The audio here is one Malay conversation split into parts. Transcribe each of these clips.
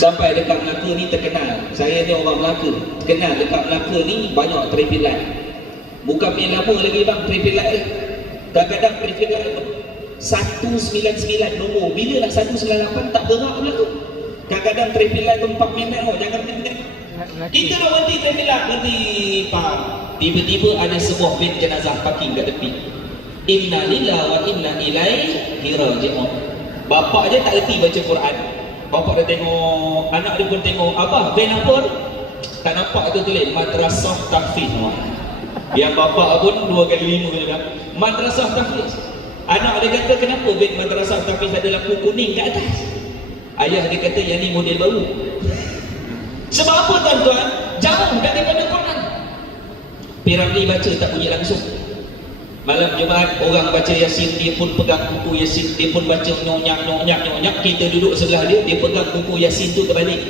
Sampai dekat Melaka ni terkenal. Saya ni orang Melaka. Terkenal dekat Melaka ni banyak traffic light. Bukan main lama lagi bang traffic light ni. Kadang-kadang traffic light tu 199 nombor. Bila lah 198 tak berak pula tu. Kadang-kadang traffic light tu 4 minit. Oh jangan berhenti. Kita dah berhenti traffic light. Berhenti pak. Tiba-tiba ada sebuah beg jenazah parking kat tepi. Inna lillahi wa inna ilaihi raji'un. Bapak je tak reti baca Quran. Bapak dia tengok, anak dia pun tengok, abah van apa tu? Tak nampak tu tulis Madrasah Tahfiz. Yang bapak pun 2 kali 5 juga. Madrasah Tahfiz. Anak dia kata kenapa van Madrasah Tahfiz ada lampu kuning kat atas? Ayah dia kata yang ni model baru. Sebab apa tuan-tuan? Jauh daripada Quran. Piramli baca tak bunyi langsung. Malam Jumaat orang baca Yasin, dia pun pegang buku Yasin, dia pun baca nyonyak. Kita duduk sebelah dia, dia pegang buku Yasin tu terbalik.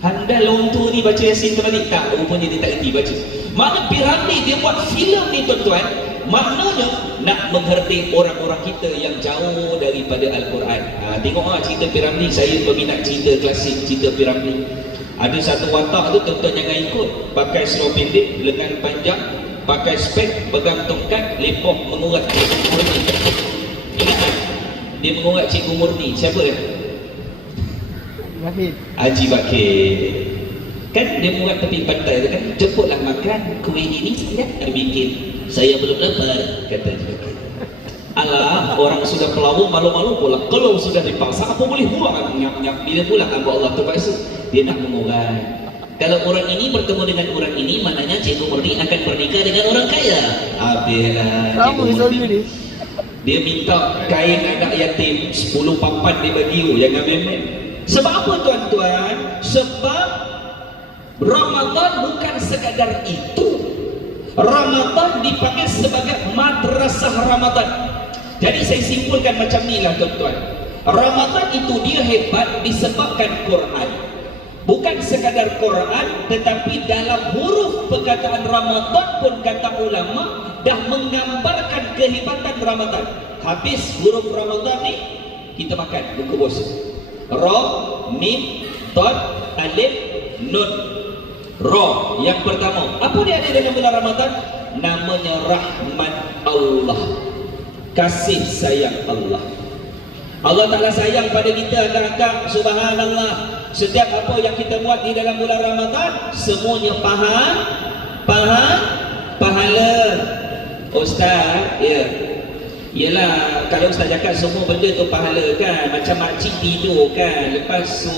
Handal orang tua ni baca Yasin terbalik tak? Rupanya dia tak reti baca. Mana Piramli dia buat filem ni tuan-tuan, maknanya nak mengerti orang-orang kita yang jauh daripada Al-Quran. Tengok cerita Piramli, saya berminat cerita klasik, cerita Piramli. Ada satu watak tu tuan-tuan jangan ikut, pakai seluar pendek, lengan panjang, pakai spek, pegang tongkat, lepoh mengurat Cikgu Murni. Ingat dia mengurat Cikgu Murni. Siapa dia? Bakir. Haji Bakir. Kan dia mengurat tepi pantai tu kan, cepatlah makan kuih ini ya, dia bikin. Saya belum lapar, kata Haji Bakir. Alah, orang sudah pelawak malu-malu pula. Kalau sudah dipaksa apa boleh buat? Nyap-nyap. Bila pula hamba Allah terpaksa dia nak mengurat. Kalau orang ini bertemu dengan orang ini, maknanya Cikgu Murni akan bernikah dengan orang kaya. Habislah Cikgu Murni. Dia minta kain anak yatim 10 papan dia bagi. Jangan main-main. Sebab apa tuan-tuan? Sebab Ramadan bukan sekadar itu. Ramadan dipanggil sebagai madrasah Ramadan. Jadi saya simpulkan macam ni lah tuan-tuan. Ramadan itu dia hebat disebabkan Quran. Bukan sekadar Quran, tetapi dalam huruf perkataan Ramadan pun kata ulama dah menggambarkan kehebatan Ramadan. Habis huruf Ramadan ni, kita makan buku bos. Ra, Mim, Dad, Alif, Nun. Ra yang pertama. Apa dia ada dalam bulan Ramadan? Namanya rahmat Allah. Kasih sayang Allah. Allah Ta'ala sayang pada kita agak-agak. Subhanallah. Setiap apa yang kita buat di dalam bulan Ramadan, semuanya pahala. Ustaz, ya. Yelah, kalau Ustaz cakap semua benda tu pahala kan, macam makcik tidur kan, lepas